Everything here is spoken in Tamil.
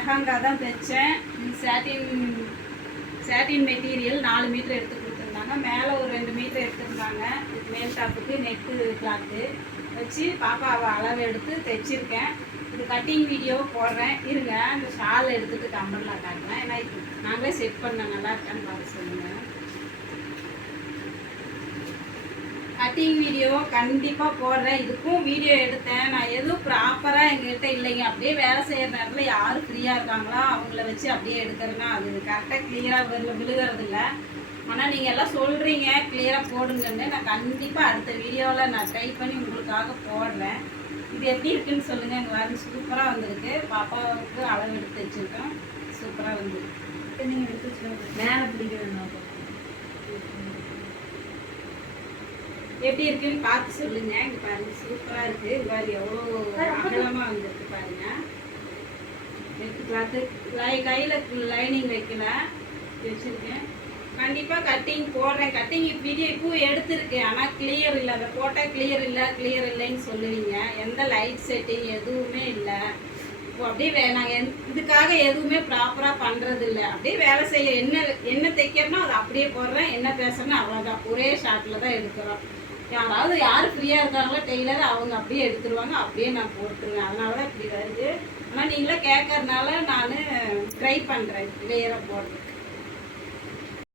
லெஹங்கா தான் தைச்சேன். சாட்டின் மெட்டீரியல் 4 மீட்டர் எடுத்து கொடுத்துருந்தாங்க. மேலே ஒரு 2 மீட்டர் எடுத்துருந்தாங்க. இது மேல் டாப்புக்கு நெட்டு கிளாத்து வச்சு பாப்பாவை அளவு எடுத்து தைச்சிருக்கேன். இது கட்டிங் வீடியோ போடுறேன் இருங்க. இந்த ஷால் எடுத்துகிட்டு கம்பரில் காட்டுறேன். ஏன்னா இது நாங்களே செட் பண்ண நல்லா இருக்கான்னு பார்த்து சொல்லுங்கள். கட்டிங் வீடியோ கண்டிப்பாக போடுறேன். இதுக்கும் வீடியோ எடுத்தேன். நான் எதுவும் ப்ராப்பராக எங்கள்கிட்ட இல்லைங்க. அப்படியே வேலை செய்கிற நேரத்தில் யார் ஃப்ரீயாக இருக்காங்களோ அவங்கள வச்சு அப்படியே எடுக்கிறேன்னா அது கரெக்டாக கிளியராக விழுகிறது இல்லை. ஆனால் நீங்கள் எல்லாம் சொல்கிறீங்க கிளியராக போடுங்கன்னு. நான் கண்டிப்பாக அடுத்த வீடியோவில் நான் ட்ரை பண்ணி உங்களுக்காக போடுறேன். இது எப்படி இருக்குன்னு சொல்லுங்கள். எங்கள் வேறு சூப்பராக வந்திருக்கு. பாப்பாவுக்கு அளவு எடுத்து வச்சுருக்கோம். சூப்பராக வந்துருக்கு. நீங்கள் எடுத்து வச்சுருக்கோம். மேலே பிடிக்கிறேன். எப்படி இருக்குன்னு பார்த்து சொல்லுங்க. இங்க பாருங்க சூப்பரா இருக்கு. இது பாரு எவ்வளோ அகலமா வந்துருக்கு பாருங்க. நெட் கிளாத்து கையில லைனிங் வைக்கல வச்சிருக்கேன். கண்டிப்பா கட்டிங் போடுறேன். கட்டிங் வீடியோ இப்போ எடுத்திருக்கேன். ஆனால் கிளியர் இல்லை. அதை போட்டால் கிளியர் இல்லைன்னு சொல்லுவீங்க. எந்த லைட் செட்டிங் எதுவுமே இல்லை. இப்போ அப்படியே நாங்கள் இதுக்காக எதுவுமே ப்ராப்பராக பண்ணுறது இல்லை. அப்படியே வேலை செய்ய என்ன தைக்கிறனோ அதை அப்படியே போடுறேன். என்ன பேசுறேன்னா அவ்வளோதான். ஒரே ஷார்ட்டில் தான் எடுக்கிறோம். யார் ஃப்ரீயாக இருக்காங்களோ டெய்லர் அவங்க அப்படியே எடுத்துருவாங்க. அப்படியே நான் போட்டுருவேன். அதனால தான் இப்படி வருது. ஆனால் நீங்களே கேட்கறதுனால நான் ட்ரை பண்ணுறேன் கிளியராக போடுறேன்.